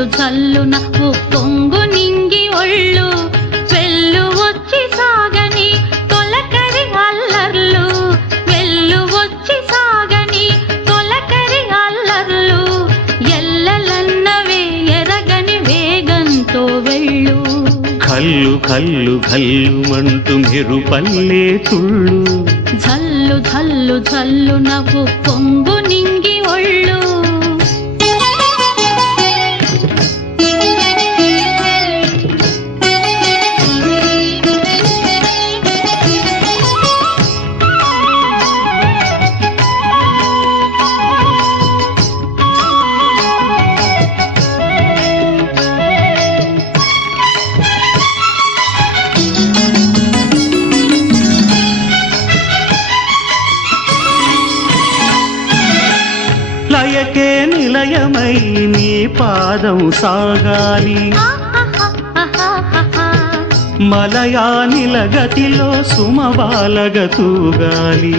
జల్లు జల్లున ఉప్పొంగు నింగి ఒళ్ళు వెళ్ళు వచ్చి సాగని తొలకరి అల్లర్లు వెళ్ళు వచ్చి సాగని తొలకరి అల్లర్లు ఎల్లలన్నవే ఎరగని వేగంతో వెళ్ళు కల్లు కల్లు కల్లుమంటూ మెరుపల్లే తుళ్ళు జల్లు జల్లు జల్లున ఉప్పొంగు నింగి ఒళ్ళు లయకే నిలయమై నీ పాదం సాగాలి మలయానిల గతిలో సుమబాలగ తూగాలి